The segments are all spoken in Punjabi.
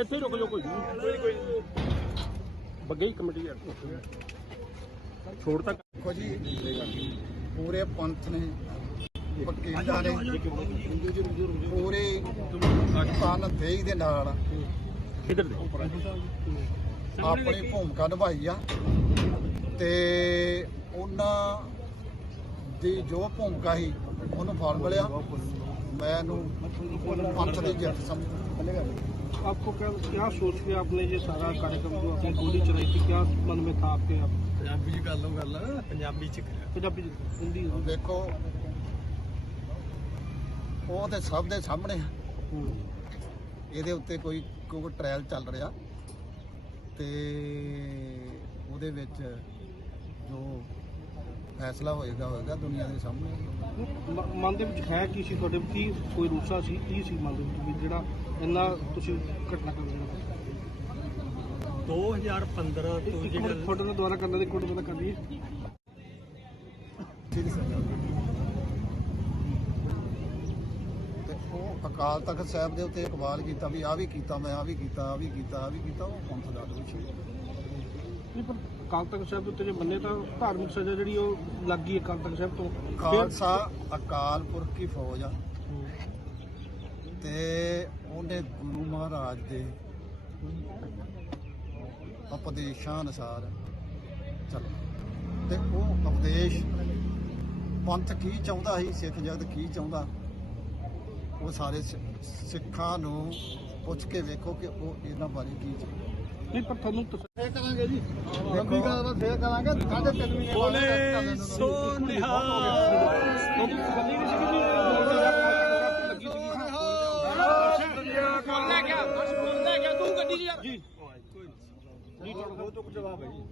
ਇੱਥੇ ਰੁਕ ਜਾਓ ਕੋਈ ਨਹੀਂ ਬੱਗੇ ਹੀ ਕਮੇਟੀ ਯਾਰ ਛੋੜ ਤੱਕ ਦੇਖੋ। ਜੀ ਪੂਰੇ ਪੰਥ ਨੇ ਵਕੀਲਾਂ ਨੇ ਪੂਰੇ ਤਨ ਦੇਈ ਦੇ ਨਾਲ ਆਪਣੀ ਭੂਮਿਕਾ ਨਿਭਾਈ ਆ ਤੇ ਉਹਨਾਂ ਦੀ ਜੋ ਭੂਮਿਕਾ ਸੀ ਉਹਨੂੰ ਫਲ ਮਿਲਿਆ ਮੈਨੂੰ ਪੰਥ ਦੀ ਜਿੱਤ ਸਮਝ आपको क्या क्या सोच के आपने ये सारा कार्यक्रम जो आपने गोली चलाई थी क्या मन में था आपके आप ਪੰਜਾਬੀ ਚ ਗੱਲ ਉਹ ਗੱਲ ਪੰਜਾਬੀ ਚ पंजाबी हिंदी ਦੇਖੋ ਉਹ ਤੇ ਸਭ ਦੇ ਸਾਹਮਣੇ ਆ। हम्म, ਇਹਦੇ ਉੱਤੇ ਕੋਈ ਕੋਈ ਟ੍ਰਾਇਲ ਚੱਲ ਰਿਹਾ ਤੇ ਉਹਦੇ ਵਿੱਚ ਜੋ ਫੈਸਲਾ ਹੋਏਗਾ ਹੋਏਗਾ ਦੁਨੀਆ ਦੇ ਸਾਹਮਣੇ। ਮ- ਮਨ ਦੇ ਵਿੱਚ ਹੈ ਕੀ ਸੀ ਤੁਹਾਡੇ ਕੀ ਕੋਈ ਰੂਸਾ ਸੀ? ਕੀ ਸੀ ਮਨ ਦੇ ਵਿੱਚ ਵੀ ਜਿਹੜਾ ਇੰਨਾ ਤੁਸੀਂ ਘਟਨਾ ਕਰ ਰਹੇ ਹੋ? 2015 ਤੋਂ ਇੱਕ ਮਿੰਟ ਦੁਬਾਰਾ ਕਰਨ ਦੀ ਕੋਡ ਪਤਾ ਕਰ ਲਈਏ ਤੇ ਉਹ ਅਕਾਲ ਤਖਤ ਸਾਹਿਬ ਦੇ ਉੱਤੇ ਇਕਬਾਲ ਕੀਤਾ ਵੀ ਆ ਵੀ ਕੀਤਾ ਮੈਂ ਆ ਵੀ ਕੀਤਾ ਆ ਵੀ ਕੀਤਾ ਆ ਵੀ ਕੀਤਾ ਉਹ ਪੰਥ ਦਾ ਦੋਸ਼ ਹੈ ਨਹੀਂ ਪਰ ਅਕਾਲ ਤਖਤ ਸਾਹਿਬ ਦੇ ਉੱਤੇ ਜੇ ਮੰਨੇ ਤਾਂ ਧਾਰਮਿਕ ਸਜ਼ਾ ਜਿਹੜੀ ਉਹ ਲੱਗ ਗਈ ਅਕਾਲ ਤਖਤ ਸਾਹਿਬ ਤੋਂ। ਖਾਲਸਾ ਅਕਾਲ ਪੁਰਖ ਕੀ ਫੌਜ ਆ। ਤੇ ਉਹਨੇ ਗੁਰੂ ਮਹਾਰਾਜ ਦੇ ਉਪਦੇਸ਼ਾਂ ਅਨੁਸਾਰ ਚੱਲ। ਤੇ ਉਹ ਉਪਦੇਸ਼ ਪੰਥ ਕੀ ਚਾਹੁੰਦਾ ਸੀ, ਸਿੱਖ ਜਗਤ ਕੀ ਚਾਹੁੰਦਾ? ਉਹ ਸਾਰੇ ਸਿੱਖਾਂ ਨੂੰ ਪੁੱਛ ਕੇ ਵੇਖੋ ਕਿ ਉਹ ਇਹਨਾਂ ਬਾਰੇ ਕੀ ਚਾਹੁੰਦਾ। ਨਹੀਂ ਪਰ ਤੁਹਾਨੂੰ ਤਸ- ਫੇਰ ਕਰਾਂਗੇ ਜੀ। ਲੰਬੀ ਗੱਲ ਤਾਂ ਫੇਰ ਕਰਾਂਗੇ। ਸਾਢੇ ਤਿੰਨ ਮਹੀਨੇ ਬੋਲੇ ਸੋ ਨਿਹਾਲ। ਤੁਹਾਨੂੰ ਤਸੱਲੀ ਨਹੀਂ ਸੀਗੀ ਵੀ ਲੱਗੀ ਸੀਗੀ ਲੈ ਗਿਆ ਫੋਨ ਲੈ ਗਿਆ ਤੂੰ ਗੱਡੀ ਚ ਜੀ। ਨਹੀਂ ਤੁਹਾਡਾ ਉਹ ਤੋਂ ਜਵਾਬ ਹੈ ਜੀ।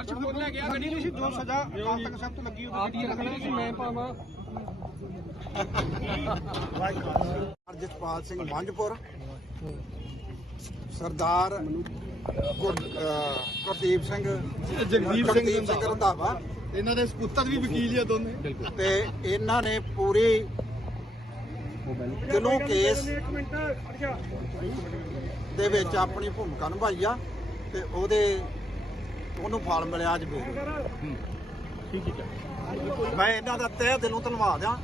ਅੱਛਾ ਫੋਨ ਲੈ ਗਿਆ ਗੱਡੀ ਨਹੀਂ ਸੀ ਜੋ ਸਜ਼ਾ ਅਕਾਲ ਤਖਤ ਸਾਹਿਬ ਤੋਂ ਲੱਗੀ ਉਹ ਗੱਡੀ ਰੱਖਣੀ ਸੀ। ਮੈਂ ਪਾਵਾਂ ਜਸਪਾਲ ਸਿੰਘ ਮੰਝਪੁਰ। ਸਰਦਾਰ ਗੁਰਦੀਪ ਸਿੰਘ ਜਗਦੀਪ ਜਗਦੀਪ ਸਿੰਘ ਰੰਧਾਵਾ। ਇਹਨਾਂ ਦੇ ਸਪੁੱਤਰ ਵੀ ਵਕੀਲ ਆ ਦੋਨੇ। ਤੇ ਇਹਨਾਂ ਨੇ ਪੂਰੀ ਦਿਲੋਂ ਕੇਸ ਦੇ ਵਿੱਚ ਆਪਣੀ ਭੂਮਿਕਾ ਨਿਭਾਈ ਆ ਤੇ ਉਹਦੇ ਉਹਨੂੰ ਫਲ ਮਿਲਿਆ ਅੱਜ ਵੀ। ਠੀਕ ਹੈ ਮੈਂ ਇਹਨਾਂ ਦਾ ਤਹਿ ਦਿਲੋਂ ਧੰਨਵਾਦ ਆ।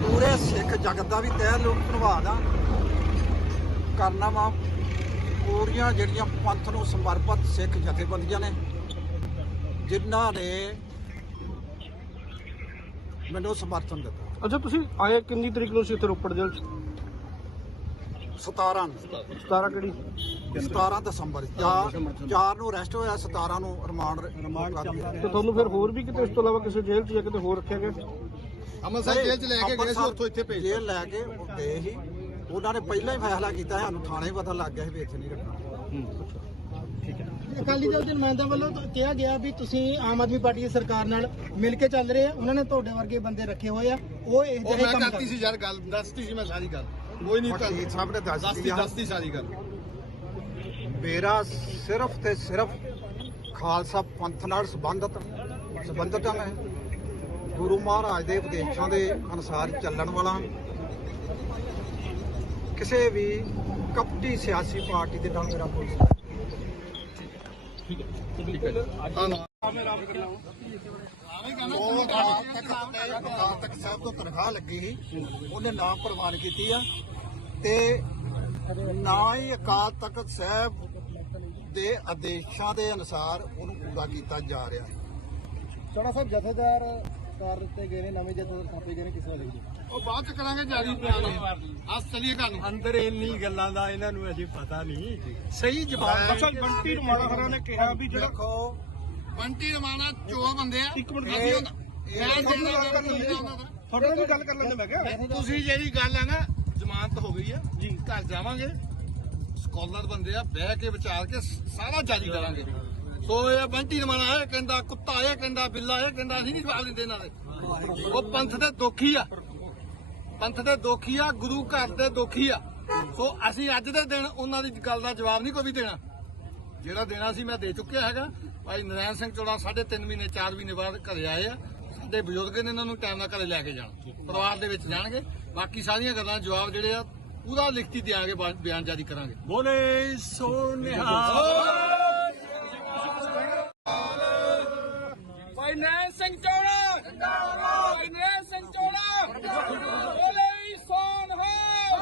ਪੂਰੇ ਸਿੱਖ ਜਗਤ ਦਾ ਵੀ ਤਹਿ ਦਿਲੋਂ ਧੰਨਵਾਦ ਆ। ਕਰਨਾ ਵਾ ਪੂਰੀਆਂ ਜਿਹੜੀਆਂ ਪੰਥ ਨੂੰ ਸਮਰਪਿਤ ਸਿੱਖ ਜਥੇਬੰਦੀਆਂ ਨੇ ਜਿਨ੍ਹਾਂ ਨੇ ਮੈਨੂੰ ਸਮਰਥਨ ਦਿੱਤਾ। ਅੱਛਾ ਤੁਸੀਂ ਆਏ ਕਿੰਨੀ ਤਰੀਕ ਨੂੰ ਸੀ ਇੱਥੇ ਰੋਪੜ ਜੇਲ੍ਹ 'ਚ? 17 ਨੂੰ। 17 ਕਿਹੜੀ? 17 ਦਸੰਬਰ 4 4 ਨੂੰ ਅਰੈਸਟ ਹੋਇਆ 17 ਨੂੰ ਰਿਮਾਂਡ ਤੇ ਤੁਹਾਨੂੰ ਫਿਰ ਹੋਰ ਵੀ ਕਿਤੇ ਇਸ ਤੋਂ ਇਲਾਵਾ ਕਿਸੇ ਜੇਲ੍ਹ 'ਚ ਜਾਂ ਕਿਤੇ ਹੋਰ ਰੱਖਿਆ ਗਿਆ? ਅੰਮ੍ਰਿਤਸਰ ਜੇਲ੍ਹ ਚ ਲੈ ਕੇ ਗਏ ਸੀ ਉੱਥੋਂ ਇੱਥੇ ਭੇਜ ਜੇਲ੍ਹ ਲੈ ਕੇ ਉਹ ਗਏ ਸੀ। ਉਹਨਾਂ ਨੇ ਪਹਿਲਾਂ ਹੀ ਫੈਸਲਾ ਕੀਤਾ ਸਾਨੂੰ ਥਾਣੇ ਪਤਾ ਲੱਗ ਗਿਆ ਸੀ ਵੀ ਇੱਥੇ ਨਹੀਂ ਰੱਖਣਾ। ਅਕਾਲੀ ਦਲ ਦੇ ਨੁਮਾਇੰਦਿਆਂ ਵੱਲੋਂ ਤਾਂ ਕਿਹਾ ਗਿਆ ਵੀ ਤੁਸੀਂ ਆਮ ਆਦਮੀ ਪਾਰਟੀ ਦੀ ਸਰਕਾਰ ਨਾਲ ਮਿਲ ਕੇ ਚੱਲ ਰਹੇ ਆ। ਉਹਨਾਂ ਨੇ ਤੁਹਾਡੇ ਵਰਗੇ ਬੰਦੇ ਰੱਖੇ ਹੋਏ ਆ। ਉਹ ਇਹ ਉਹ ਜਿਹੇ ਮੈਂ ਕੰਮ ਕਰਤੀ ਸੀ ਯਾਰ ਗੱਲ ਦੱਸਤੀ ਸੀ ਮੈਂ ਸਾਰੀ ਗੱਲ। ਕੋਈ ਨਹੀਂ ਵਕੀਲ ਸਾਹਿਬ ਨੇ ਦੱਸ ਦੱਸਤੀ ਦਿੱਤੀ ਆ। ਦੱਸਤੀ ਸਾਰੀ ਗੱਲ। ਮੇਰਾ ਸਿਰਫ ਤੇ ਸਿਰਫ ਖਾਲਸਾ ਪੰਥ ਨਾਲ ਸੰਬੰਧਤ ਸੰਬੰਧਤ ਹਾਂ ਮੈਂ। ਗੁਰੂ ਮਹਾਰਾਜ ਦੇ ਉਪਦੇਸ਼ਾਂ ਦੇ ਅਨੁਸਾਰ ਚੱਲਣ ਵਾਲਾ। ਹਾਂ। ਕਿਸੇ ਵੀ ਕਪਟੀ ਸਿਆਸੀ ਪਾਰਟੀ ਦੇ ਨਾਲ ਮੇਰਾ ਕੋਈ ਅਕਾਲ ਤਖਤ ਨੇ। ਅਕਾਲ ਤਖਤ ਸਾਹਿਬ ਤੋਂ ਤਨਖਾਹ ਲੱਗੀ ਸੀ। ਉਹਨੇ ਨਾਮ ਪ੍ਰਵਾਨ ਕੀਤੀ ਆ। ਤੇ ਨਾ ਹੀ ਅਕਾਲ ਤਖਤ ਸਾਹਿਬ ਦੇ ਆਦੇਸ਼ਾਂ ਦੇ ਅਨੁਸਾਰ ਉਹਨੂੰ ਪੂਰਾ ਕੀਤਾ ਜਾ ਰਿਹਾ। ਚੜਾ ਸਾਹਿਬ ਜਥੇਦਾਰ ਸੰਸਕਾਰ ਦਿੱਤੇ ਗਏ ਨੇ ਨਵੇਂ ਜਥੇਦਾਰ ਥਾਪੇ ਗਏ ਨੇ ਕਿਸ ਵਾਲੇ ਜੀ ਉਹ ਬਾਅਦ ਚ ਕਰਾਂਗੇ ਜਾਰੀ ਬਿਆਨ ਅੱਜ ਚਲੀਏ ਘਰ ਨੂੰ। ਅੰਦਰ ਇੰਨੀ ਗੱਲਾਂ ਦਾ ਇਹਨਾਂ ਨੂੰ ਅਜੇ ਪਤਾ ਨਹੀਂ। ਸਹੀ ਅੱਛਾ ਬੰਟੀ ਰਮਾਣਾ ਖਰਾ ਨੇ ਕਿਹਾ ਵੀ ਜਿਹੜਾ ਦੇਖੋ। ਬੰਟੀ ਰਮਾਣਾ ਚੋਰ ਬੰਦੇ ਆ। ਇੱਕ ਮਿੰਟ ਅਸੀਂ ਤੁਹਾਡੇ ਨਾਲ ਵੀ ਗੱਲ ਕਰ ਲੈਂਦੇ ਮੈਂ ਕਿਹਾ। ਤੁਸੀਂ ਜਿਹੜੀ ਗੱਲ ਹੈ ਨਾ ਜ਼ਮਾਨਤ ਹੋ ਗਈ ਆ। ਜੀ। ਘਰ ਜਾਵਾਂਗੇ। ਸਕਾਲਰ ਬੰਦੇ ਆ ਬਹਿ ਕੇ ਵਿਚਾਰ ਕੇ ਸਾਰਾ ਜਾਰੀ ਕਰਾਂਗੇ। ਸੋ ਇਹ ਬੰਟੀ ਰਮਾਣਾ ਇਹ ਕਹਿੰਦਾ ਕੁੱਤਾ ਇਹ ਕਹਿੰਦਾ ਬਿੱਲਾ ਇਹ ਕਹਿੰਦਾ ਅਸੀਂ ਨਹੀਂ ਜਵਾਬ ਦਿੰਦੇ ਇਹਨਾਂ ਦੇ। ਉਹ ਪੰਥ ਦੇ ਦੋਖੀ ਆ। ਪੰਥ ਦੇ ਦੋਖੀ ਆ, ਗੁਰੂ ਘਰ ਦੇ ਦੋਖੀ ਆ। ਸੋ ਅਸੀਂ ਅੱਜ ਦੇ ਦਿਨ ਉਹਨਾਂ ਦੀ ਗੱਲ ਦਾ ਜਵਾਬ ਨਹੀਂ ਕੋਈ ਵੀ ਦੇਣਾ। ਜਿਹੜਾ ਦੇਣਾ ਸੀ ਮੈਂ ਦੇ ਚੁੱਕਿਆ ਹੈਗਾ। ਭਾਈ ਨਰੈਣ ਸਿੰਘ ਚੋੜਾ ਸਾਢੇ ਤਿੰਨ ਮਹੀਨੇ 4 ਮਹੀਨੇ ਬਾਅਦ ਘਰੇ ਆਏ ਆ। ਸਾਡੇ ਬਜ਼ੁਰਗ ਨੇ ਇਹਨਾਂ ਨੂੰ ਟਾਈਮ ਨਾਲ ਘਰੇ ਲੈ ਕੇ ਜਾਣਾ। ਪਰਿਵਾਰ ਦੇ ਵਿੱਚ ਜਾਣਗੇ। ਬਾਕੀ ਸਾਰੀਆਂ ਗੱਲਾਂ ਜਵਾਬ ਜਿਹੜੇ ਆ, ਪੂਰਾ ਲਿਖਤੀ ਦਿਆਂਗੇ ਬਿਆਨ ਜਾਰੀ ਕਰਾਂਗੇ। ਬੋਲੇ ਸੋਨਿਹਾ ਭਾਈ ਨੈਣ ਸਿੰਘ ਚੌੜਾ ਜਿੰਦਾਬਾਦ ਭਾਈ ਨੈਣ ਸਿੰਘ ਚੌੜਾ ਬੋਲੇ ਸੋਨ ਹੋ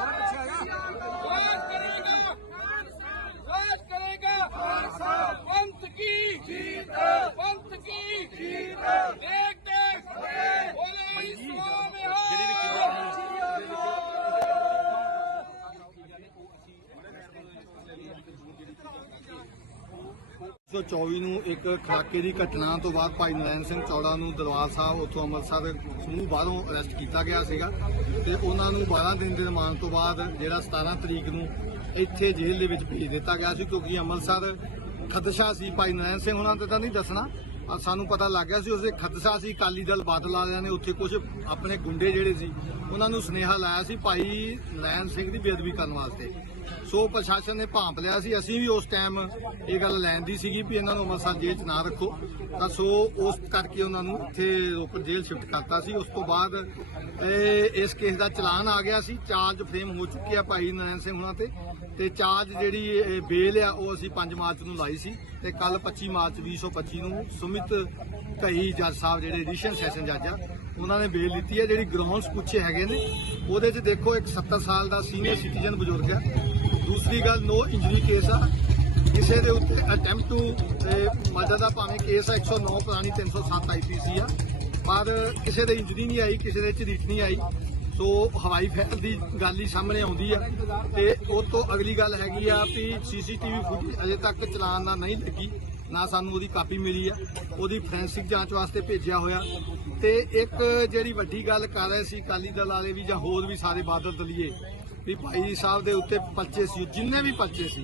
ਰਾਜ ਕਰੇਗਾ ਰਾਜ ਕਰੇਗਾ ਪੰਥ ਕੀ ਜੀਤ ਪੰਥ ਕੀ ਜੀਤ ਦੇਖ ਦੇਖ ਬੋਲੇ ਸੋਨ ਹੋ 1924 ਨੂੰ ਇੱਕ ਖੜਾਕੇ ਦੀ ਘਟਨਾ ਤੋਂ ਬਾਅਦ ਭਾਈ ਨਰੈਣ ਸਿੰਘ ਚੌੜਾ ਨੂੰ ਦਰਬਾਰ ਸਾਹਿਬ, ਉੱਥੋਂ ਅੰਮ੍ਰਿਤਸਰ ਸਮੂਹ ਬਾਹਰੋਂ ਅਰੈਸਟ ਕੀਤਾ ਗਿਆ ਸੀਗਾ ਤੇ ਉਹਨਾਂ ਨੂੰ 12 ਦਿਨ ਦੇ ਰਿਮਾਂਡ ਤੋਂ ਬਾਅਦ ਜਿਹੜਾ 17 ਤਰੀਕ ਨੂੰ ਇੱਥੇ ਜੇਲ੍ਹ ਦੇ ਵਿੱਚ ਭੇਜ ਦਿੱਤਾ ਗਿਆ ਸੀ ਕਿਉਂਕਿ ਅੰਮ੍ਰਿਤਸਰ ਖਦਸ਼ਾ ਸੀ ਭਾਈ ਨਰੈਣ ਸਿੰਘ ਉਹਨਾਂ ਤੇ ਤਾਂ ਨਹੀਂ ਦੱਸਣਾ। ਸਾਨੂੰ ਪਤਾ ਲੱਗ ਗਿਆ ਸੀ ਉਸੇ ਖਦਸ਼ਾ ਸੀ, ਅਕਾਲੀ ਦਲ ਬਾਦਲ ਵਾਲਿਆਂ ਨੇ ਉੱਥੇ ਕੁਝ ਆਪਣੇ ਗੁੰਡੇ ਜਿਹੜੇ ਸੀ, ਉਹਨਾਂ ਨੂੰ ਸੁਨੇਹਾ ਲਾਇਆ ਸੀ ਭਾਈ ਨਰੈਣ ਸਿੰਘ ਦੀ ਬੇਅਦਬੀ ਕਰਨ ਵਾਸਤੇ। ਸੋ ਪ੍ਰਸ਼ਾਸਨ ਨੇ ਭਾਂਪ ਲਿਆ ਸੀ। ਅਸੀਂ ਵੀ ਉਸ ਟਾਈਮ ਇਹ ਗੱਲ ਲੈਣ ਦੀ ਸੀਗੀ ਵੀ ਇਹਨਾਂ ਨੂੰ ਅੰਮ੍ਰਿਤਸਰ ਜੇਲ੍ਹ 'ਚ ਨਾ ਰੱਖੋ। ਤਾਂ ਸੋ ਉਸ ਕਰਕੇ ਉਹਨਾਂ ਨੂੰ ਇੱਥੇ ਰੋਪੜ ਜੇਲ੍ਹ ਸ਼ਿਫਟ ਕਰਤਾ ਸੀ। ਉਸ ਤੋਂ ਬਾਅਦ ਇਸ ਕੇਸ ਦਾ ਚਲਾਨ ਆ ਗਿਆ ਸੀ। ਚਾਰਜ ਫਰੇਮ ਹੋ ਚੁੱਕੇ ਆ ਭਾਈ ਨਰੈਣ ਸਿੰਘ ਹੁਣਾਂ ਤੇ। ਤੇ ਚਾਰਜ ਜਿਹੜੀ ਬੇਲ ਆ, ਉਹ ਅਸੀਂ 5 ਮਾਰਚ ਨੂੰ ਲਾਈ ਸੀ। ਤੇ ਕੱਲ 25 ਮਾਰਚ 2025 ਨੂੰ ਸੁਮਿਤ ਢਈ ਜੱਜ ਸਾਹਿਬ ਜਿਹੜੇ ਐਡੀਸ਼ਨ ਸੈਸ਼ਨ ਜੱਜ ਆ ਉਹਨਾਂ ਨੇ ਬੇਲ ਲਿੱਤੀ ਹੈ, ਜਿਹੜੀ ਗਰਾਊਂਡਸ ਪੁੱਛੇ ਹੈਗੇ ਨੇ, ਉਹਦੇ 'ਚ ਦੇਖੋ ਇੱਕ 70 ਸਾਲ ਦਾ ਸੀਨੀਅਰ ਸਿਟੀਜ਼ਨ ਬਜ਼ੁਰਗ ਹੈ। ਦੂਸਰੀ ਗੱਲ ਨੋ ਇੰਜਰੀ ਕੇਸ ਆ। ਕਿਸੇ ਦੇ ਉੱਤੇ ਅਟੈਂਪਟ ਟੂ ਮਦਦ ਦਾ ਭਾਵੇਂ ਕੇਸ ਆ 109 ਪੁਰਾਣੀ 307 ਆਈਪੀਸੀ ਆ। ਪਰ ਕਿਸੇ ਦੇ ਇੰਜਰੀ ਨਹੀਂ ਆਈ, ਕਿਸੇ ਦੇ ਝਰੀਟ ਨਹੀਂ ਆਈ। ਸੋ ਹਵਾਈ ਫੈਲ ਦੀ ਗੱਲ ਹੀ ਸਾਹਮਣੇ ਆਉਂਦੀ ਆ ਤੇ ਉਹ ਤੋਂ ਅਗਲੀ ਗੱਲ ਹੈਗੀ ਆ ਵੀ ਸੀਸੀਟੀਵੀ ਫੁਟੇਜ ਅਜੇ ਤੱਕ ਚਲਾਨ ਦਾ ਨਹੀਂ ਲੱਗੀ। ਨਾ ਸਾਨੂੰ ਉਹਦੀ ਕਾਪੀ ਮਿਲੀ ਆ, ਉਹਦੀ ਫੋਰੈਂਸਿਕ ਜਾਂਚ ਵਾਸਤੇ ਭੇਜਿਆ ਹੋਇਆ। ਤੇ ਇੱਕ ਜਿਹੜੀ ਵੱਡੀ ਗੱਲ ਕਰ ਰਹੇ ਸੀ, ਅਕਾਲੀ ਦਲ ਵਾਲੇ ਵੀ ਜਾਂ ਹੋਰ ਵੀ ਸਾਰੇ ਬਾਦਲ ਦਲੀਏ, ਵੀ ਭਾਈ ਸਾਹਿਬ ਦੇ ਉੱਤੇ ਪਰਚੇ ਸੀ ਜਿੰਨੇ ਵੀ ਪਰਚੇ ਸੀ,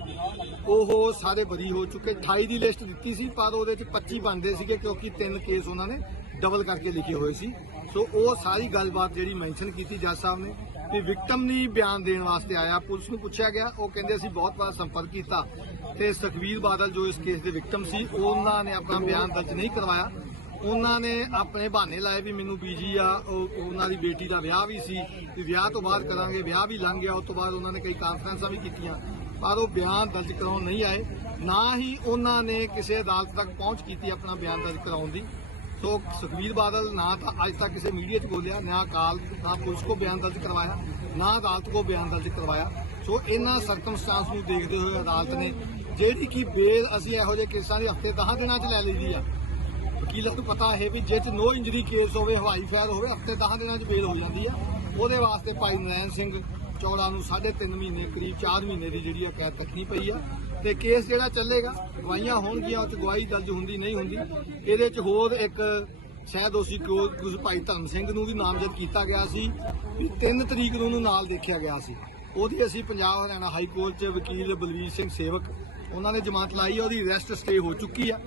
ਉਹ ਸਾਰੇ ਬਰੀ ਹੋ ਚੁੱਕੇ। 28 ਦੀ ਲਿਸਟ ਦਿੱਤੀ ਸੀ, ਪਰ ਉਹਦੇ ਚ 25 ਬਣਦੇ ਸੀਗੇ ਕਿਉਂਕਿ ਤਿੰਨ ਕੇਸ ਉਹਨਾਂ ਨੇ ਡਬਲ ਕਰਕੇ ਲਿਖੇ ਹੋਏ ਸੀ। ਸੋ ਉਹ ਸਾਰੀ ਗੱਲਬਾਤ ਜਿਹੜੀ ਮੈਂਸ਼ਨ ਕੀਤੀ ਜੱਜ ਸਾਹਿਬ ਨੇ ਵੀ ਵਿਕਟਮ ਨਹੀਂ ਬਿਆਨ ਦੇਣ ਵਾਸਤੇ ਆਇਆ। ਪੁਲਿਸ ਨੂੰ ਪੁੱਛਿਆ ਗਿਆ। ਉਹ ਕਹਿੰਦੇ ਅਸੀਂ ਬਹੁਤ ਵਾਰ ਸੰਪਰਕ ਕੀਤਾ। ਤੇ ਸੁਖਵੀਰ ਬਾਦਲ ਜੋ ਇਸ ਕੇਸ ਦੇ ਵਿਕਟਮ ਸੀ, ਉਹਨਾਂ ਨੇ ਆਪਣਾ ਬਿਆਨ ਦਰਜ ਨਹੀਂ ਕਰਵਾਇਆ। ਉਹਨਾਂ ਨੇ ਆਪਣੇ ਬਹਾਨੇ ਲਾਏ ਵੀ ਮੈਨੂੰ ਬੀਜੀ ਆ ਉਹਨਾਂ ਦੀ ਬੇਟੀ ਦਾ ਵਿਆਹ ਵੀ ਸੀ। ਵੀ ਵਿਆਹ ਤੋਂ ਬਾਅਦ ਕਰਾਂਗੇ, ਵਿਆਹ ਵੀ ਲੰਘ ਗਿਆ। ਉਸ ਤੋਂ ਬਾਅਦ ਉਹਨਾਂ ਨੇ ਕਈ ਕਾਨਫਰੰਸਾਂ ਵੀ ਕੀਤੀਆਂ। ਪਰ ਉਹ ਬਿਆਨ ਦਰਜ ਕਰਾਉਣ ਨਹੀਂ ਆਏ। ਨਾ ਹੀ ਉਹਨਾਂ ਨੇ ਕਿਸੇ ਅਦਾਲਤ ਤੱਕ ਪਹੁੰਚ ਕੀਤੀ ਆਪਣਾ ਬਿਆਨ ਦਰਜ ਕਰਾਉਣ ਦੀ। ਸੋ ਸੁਖਬੀਰ ਬਾਦਲ ਨਾ ਤਾਂ ਅੱਜ ਤੱਕ ਕਿਸੇ ਮੀਡੀਆ 'ਚ ਬੋਲਿਆ, ਨਾ ਅਕਾਲ, ਨਾ ਪੁਲਿਸ ਕੋ ਬਿਆਨ ਦਰਜ ਕਰਵਾਇਆ, ਨਾ ਅਦਾਲਤ ਕੋ ਬਿਆਨ ਦਰਜ ਕਰਵਾਇਆ। ਸੋ ਇਹਨਾਂ ਸਰਕਮਸਟੈਂਸ ਨੂੰ ਦੇਖਦੇ ਹੋਏ ਅਦਾਲਤ ਨੇ ਜਿਹੜੀ ਕਿ ਬੇਲ ਅਸੀਂ ਇਹੋ ਜਿਹੇ ਕੇਸਾਂ ਦੇ ਹਫ਼ਤੇ 10 ਦਿਨਾਂ 'ਚ ਲੈ ਲਈਦੀ ਆ, ਵਕੀਲਾਂ ਨੂੰ ਪਤਾ ਹੈ ਵੀ ਜੇ ਚ ਨੋ ਇੰਜਰੀ ਕੇਸ ਹੋਵੇ, ਹਵਾਈ ਫਾਇਰ ਹੋਵੇ, ਹਫ਼ਤੇ 10 ਦਿਨਾਂ 'ਚ ਬੇਲ ਹੋ ਜਾਂਦੀ ਆ। ਉਹਦੇ ਵਾਸਤੇ ਭਾਈ ਨਰੈਣ ਸਿੰਘ ਚੌੜਾ ਨੂੰ 3.5 ਮਹੀਨੇ ਕਰੀਬ 4 ਮਹੀਨੇ ਦੀ ਜਿਹੜੀ ਆ ਕੈਦ ਤੱਕਣੀ ਪਈ ਆ। ਤੇ ਕੇਸ ਜਿਹੜਾ ਚੱਲੇਗਾ ਗਵਾਹੀਆਂ ਹੋਣਗੀਆਂ ਉਹ 'ਚ ਗਵਾਹੀ ਦਰਜ ਹੁੰਦੀ, ਨਹੀਂ ਹੁੰਦੀ, ਇਹਦੇ 'ਚ ਹੋਰ ਇੱਕ ਸ਼ਾਇਦ ਦੋਸ਼ੀ ਕੁਝ ਭਾਈ ਧਰਮ ਸਿੰਘ ਨੂੰ ਵੀ ਨਾਮਜ਼ਦ ਕੀਤਾ ਗਿਆ ਸੀ, ਵੀ 3 ਤਰੀਕ ਨੂੰ ਉਹਨੂੰ ਨਾਲ ਦੇਖਿਆ ਗਿਆ ਸੀ। ਉਹਦੀ ਅਸੀਂ ਪੰਜਾਬ ਹਰਿਆਣਾ ਹਾਈ ਕੋਰਟ 'ਚ ਵਕੀਲ ਬਲਵੀਰ ਸਿੰਘ ਸੇਵਕ, ਉਹਨਾਂ ਨੇ ਜ਼ਮਾਨਤ ਲਾਈ ਉਹਦੀ ਅਰੈਸਟ ਸਟੇ ਹੋ ਚੁੱਕੀ ਆ,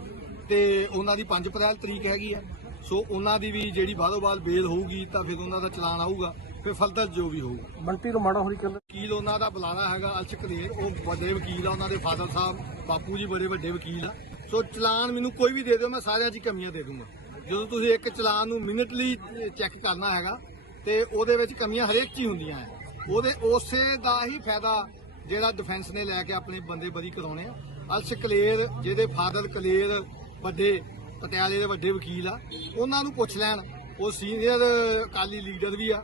ਤੇ ਉਹਨਾਂ ਦੀ 5 ਅਪ੍ਰੈਲ ਤਰੀਕ ਹੈਗੀ ਆ। ਸੋ ਉਹਨਾਂ ਦੀ ਵੀ ਜਿਹੜੀ ਬਾਹਰੋਂ ਬਾਅਦ ਬੇਲ ਹੋਊਗੀ, ਤਾਂ ਫਿਰ ਉਹਨਾਂ ਦਾ ਚਲਾਨ ਆਊਗਾ। ਫਿਰ ਫਰਦਰ ਜੋ ਵੀ ਹੋਊਗਾ ਬੰਟੀ ਰਮਾਣਾ ਹੋਰੀ ਕਹਿੰਦੇ। ਵਕੀਲ ਉਹਨਾਂ ਦਾ ਬੁਲਾਣਾ ਹੈਗਾ ਅਲਸ਼ਕ ਦੇ ਉਹ ਵੱਡੇ ਵਕੀਲ ਆ ਉਹਨਾਂ ਦੇ ਫਾਦਰ ਸਾਹਿਬ ਬਾਪੂ ਜੀ ਬੜੇ ਵੱਡੇ ਵਕੀਲ ਆ। ਸੋ ਚਲਾਨ ਮੈਨੂੰ ਕੋਈ ਵੀ ਦੇ ਦਿਓ ਮੈਂ ਸਾਰਿਆਂ 'ਚ ਕਮੀਆਂ ਦੇ ਦੂੰਗਾ। ਜਦੋਂ ਤੁਸੀਂ ਇੱਕ ਚਲਾਨ ਨੂੰ ਮਿੰਟਲੀ ਚੈੱਕ ਕਰਨਾ ਹੈਗਾ ਤੇ ਉਹਦੇ ਵਿੱਚ ਕਮੀਆਂ ਹਰੇਕ 'ਚ ਹੀ ਹੁੰਦੀਆਂ ਹੈ ਉਹਦੇ ਉਸੇ ਦਾ ਹੀ ਫਾਇਦਾ ਜਿਹੜਾ ਡਿਫੈਂਸ ਨੇ ਲੈ ਕੇ ਆਪਣੇ ਬੰਦੇ ਬਰੀ ਕਰਾਉਣੇ ਆ। ਅਲਸ਼ ਕਲੇਰ ਜਿਹਦੇ ਫਾਦਰ ਕਲੇਰ ਵੱਡੇ ਪਟਿਆਲੇ ਦੇ ਵੱਡੇ ਵਕੀਲ ਆ ਉਹਨਾਂ ਨੂੰ ਪੁੱਛ ਲੈਣ। ਉਹ ਸੀਨੀਅਰ ਅਕਾਲੀ ਲੀਡਰ ਵੀ ਆ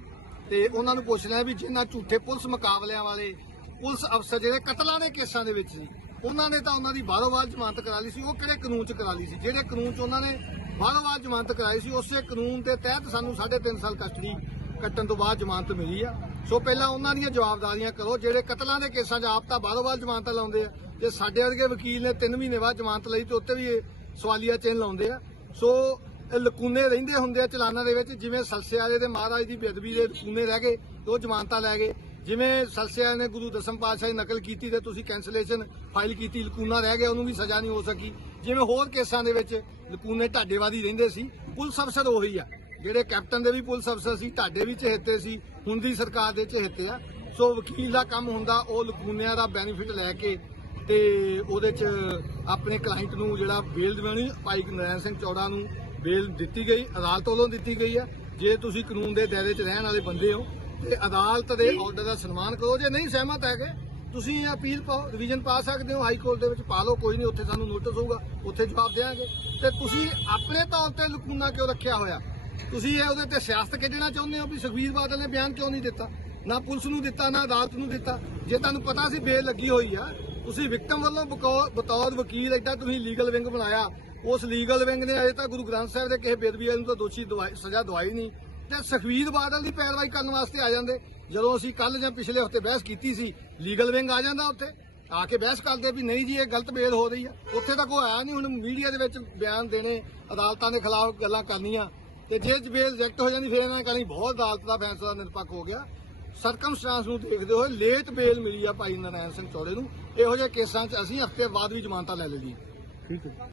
ਤੇ ਉਹਨਾਂ ਨੂੰ ਪੁੱਛ ਲੈਣ ਵੀ ਜਿਨ੍ਹਾਂ ਝੂਠੇ ਪੁਲਿਸ ਮੁਕਾਬਲਿਆਂ ਵਾਲੇ, ਪੁਲਿਸ ਅਫਸਰ ਜਿਹੜੇ ਕਤਲਾਂ ਦੇ ਕੇਸਾਂ ਦੇ ਵਿੱਚ ਸੀ, ਉਹਨਾਂ ਨੇ ਤਾਂ ਉਹਨਾਂ ਦੀ ਬਾਹਰੋਂ ਬਾਰ ਜ਼ਮਾਨਤ ਕਰਾ ਲਈ ਸੀ, ਉਹ ਕਿਹੜੇ ਕਾਨੂੰਨ 'ਚ ਕਰਾ ਲਈ ਸੀ? ਜਿਹੜੇ ਕਾਨੂੰਨ 'ਚ ਉਹਨਾਂ ਨੇ ਬਾਹਰੋਂ ਬਾਅਦ ਜ਼ਮਾਨਤ ਕਰਾਈ ਸੀ, ਉਸੇ ਕਾਨੂੰਨ ਦੇ ਤਹਿਤ ਸਾਨੂੰ 3.5 ਸਾਲ ਕਸਟਡੀ ਕੱਟਣ ਤੋਂ ਬਾਅਦ ਜ਼ਮਾਨਤ ਮਿਲੀ ਆ। ਸੋ ਪਹਿਲਾਂ ਉਹਨਾਂ ਦੀਆਂ ਜਵਾਬਦਾਰੀਆਂ ਕਰੋ, ਜਿਹੜੇ ਕਤਲਾਂ ਦੇ ਕੇਸਾਂ 'ਚ ਆਪ ਤਾਂ ਬਾਹਰੋਂ ਬਾਅਦ ਜ਼ਮਾਨਤ ਲਾਉਂਦੇ ਆ ਜੇ ਸਾਡੇ ਵਰਗੇ ਵਕੀਲ ਨੇ 3 ਮਹੀਨੇ ਬਾਅਦ ਜ਼ਮਾਨਤ ਲਈ ਤੇ ਉੱਤੇ ਵੀ ਇਹ ਸਵਾਲੀਆ ਚਿੰਨ੍ਹ ਲਾਉਂਦੇ ਆ। ਸੋ ਲਕੂਨੇ ਰਹਿੰਦੇ ਹੁੰਦੇ ਆ ਚਲਾਨਾਂ ਦੇ ਵਿੱਚ, ਜਿਵੇਂ ਸਲਸੇ ਦੇ ਮਹਾਰਾਜ ਦੀ ਬੇਅਦਬੀ ਦੇ ਲਕੂਨੇ ਰਹਿ ਗਏ ਉਹ ਜ਼ਮਾਨਤਾਂ ਲੈ ਗਏ। ਜਿਵੇਂ ਸਲਸੇ ਨੇ ਗੁਰੂ ਦਸਮ ਪਾਤਸ਼ਾਹ ਦੀ ਨਕਲ ਕੀਤੀ ਤੇ ਤੁਸੀਂ ਕੈਂਸਲੇਸ਼ਨ ਫਾਈਲ ਕੀਤੀ, ਲਕੂਨਾ ਰਹਿ ਗਿਆ, ਉਹਨੂੰ ਵੀ ਸਜ਼ਾ ਨਹੀਂ ਹੋ ਸਕੀ। ਜਿਵੇਂ ਹੋਰ ਕੇਸਾਂ ਦੇ ਵਿੱਚ ਲਕੂਨੇ ਢਾਡੇਵਾਦੀ ਰਹਿੰਦੇ ਸੀ, ਪੁਲਿਸ ਅਫਸਰ ਉਹੀ ਆ। ਜਿਹੜੇ ਕੈਪਟਨ ਦੇ ਵੀ ਪੁਲਿਸ ਅਫਸਰ ਸੀ, ਢਾਡੇ ਵੀ ਚਹੇਤੇ ਸੀ, ਹੁਣ ਦੀ ਸਰਕਾਰ ਦੇ ਚਹੇਤੇ ਆ। ਸੋ ਵਕੀਲ ਦਾ ਕੰਮ ਹੁੰਦਾ, ਉਹ ਲਕੂਨਿਆਂ ਦਾ ਬੈਨੀਫਿਟ ਲੈ ਕੇ ਤੇ ਉਹਦੇ ਚ ਆਪਣੇ ਕਲਾਇੰਟ ਨੂੰ ਜਿਹੜਾ ਬੇਲ ਦਿਵਾਉਣੀ ਭਾਈ ਨਰੈਣ ਸਿੰਘ ਚੌੜਾ ਨੂੰ ਬੇਲ ਦਿੱਤੀ ਗਈ ਅਦਾਲਤ ਵੱਲੋਂ ਦਿੱਤੀ ਗਈ ਆ। ਜੇ ਤੁਸੀਂ ਕਾਨੂੰਨ ਦੇ ਦਾਇਰੇ 'ਚ ਰਹਿਣ ਵਾਲੇ ਬੰਦੇ ਹੋ ਤੇ ਅਦਾਲਤ ਦੇ ਆਰਡਰ ਦਾ ਸਨਮਾਨ ਕਰੋ। ਜੇ ਨਹੀਂ ਸਹਿਮਤ ਹੈਗੇ ਤੁਸੀਂ ਅਪੀਲ ਪਾਓ ਰਿਵੀਜ਼ਨ ਪਾ ਸਕਦੇ ਹੋ ਹਾਈ ਕੋਰਟ ਦੇ ਵਿੱਚ ਪਾ ਲਓ ਕੋਈ ਨਹੀਂ ਉੱਥੇ ਸਾਨੂੰ ਨੋਟਿਸ ਹੋਊਗਾ ਉੱਥੇ ਜਵਾਬ ਦੇਵਾਂਗੇ। ਤੇ ਤੁਸੀਂ ਆਪਣੇ ਤੌਰ ਤੇ ਲਕੂਨਾ ਕਿਉਂ ਰੱਖਿਆ ਹੋਇਆ? ਤੁਸੀਂ ਇਹ ਉਹਦੇ ਤੇ ਸਿਆਸਤ ਕੱਢਣਾ ਚਾਹੁੰਦੇ ਹੋ ਵੀ ਸੁਖਬੀਰ ਬਾਦਲ ਨੇ ਬਿਆਨ ਕਿਉਂ ਨਹੀਂ ਦਿੱਤਾ? ਨਾ ਪੁਲਿਸ ਨੂੰ ਦਿੱਤਾ ਨਾ ਅਦਾਲਤ ਨੂੰ ਦਿੱਤਾ। ਜੇ ਤੁਹਾਨੂੰ ਪਤਾ ਸੀ ਬੇਲ ਲੱਗੀ ਹੋਈ ਆ ਤੁਸੀਂ ਵਿਕਟਮ ਵੱਲੋਂ ਬਕੌ- ਬਤੌਰ ਵਕੀਲ ਐਡਾ ਤੁਸੀਂ ਲੀਗਲ ਵਿੰਗ ਬਣਾਇਆ ਉਸ ਲੀਗਲ ਵਿੰਗ ਨੇ ਅਜੇ ਤਾਂ ਗੁਰੂ ਗ੍ਰੰਥ ਸਾਹਿਬ ਦੇ ਕਿਸੇ ਬੇਦਬੀ ਨੂੰ ਤਾਂ ਦੋਸ਼ੀ ਸਜ਼ਾ ਦਵਾਈ ਨਹੀਂ। ਤੇ ਸੁਖਬੀਰ ਬਾਦਲ ਦੀ ਪੈਰਵਾਈ ਕਰਨ ਵਾਸਤੇ ਆ ਜਾਂਦੇ। ਜਦੋਂ ਅਸੀਂ ਕੱਲ ਜਾਂ ਪਿਛਲੇ ਹਫ਼ਤੇ ਬਹਿਸ ਕੀਤੀ ਸੀ ਲੀਗਲ ਵਿੰਗ ਆ ਜਾਂਦਾ ਉੱਥੇ। ਆ ਕੇ ਬਹਿਸ ਕਰਦੇ ਵੀ ਨਹੀਂ ਜੀ, ਇਹ ਗਲਤ ਬੇਲ ਹੋ ਰਹੀ ਆ। ਉੱਥੇ ਤਾਂ ਕੋਈ ਆਇਆ ਨਹੀਂ, ਹੁਣ ਮੀਡੀਆ ਦੇ ਵਿੱਚ ਬਿਆਨ ਦੇਣੇ, ਅਦਾਲਤਾਂ ਦੇ ਖਿਲਾਫ ਗੱਲਾਂ ਕਰਨੀਆਂ। ਤੇ ਜੇ ਬੇਲ ਰਿਜੈਕਟ ਹੋ ਜਾਂਦੀ, ਫਿਰ ਇਹਨਾਂ ਕਹਿੰਦੀ ਬਹੁਤ ਅਦਾਲਤ ਦਾ ਫੈਸਲਾ ਨਿਰਪੱਖ ਹੋ ਗਿਆ। ਸਰਕਮਸਟੈਂਸ ਨੂੰ ਦੇਖਦੇ ਹੋਏ ਲੇਟ ਬੇਲ ਮਿਲੀ ਆ ਭਾਈ ਨਰੈਣ ਸਿੰਘ ਚੌੜੇ ਨੂੰ। ਇਹੋ ਜਿਹੇ ਕੇਸਾਂ 'ਚ ਅਸੀਂ ਹਫ਼ਤੇ ਬਾਅਦ ਵੀ ਜ਼ਮਾਨਤਾਂ ਲੈ ਲੈਂਦੀ ਠੀਕ ਹੈ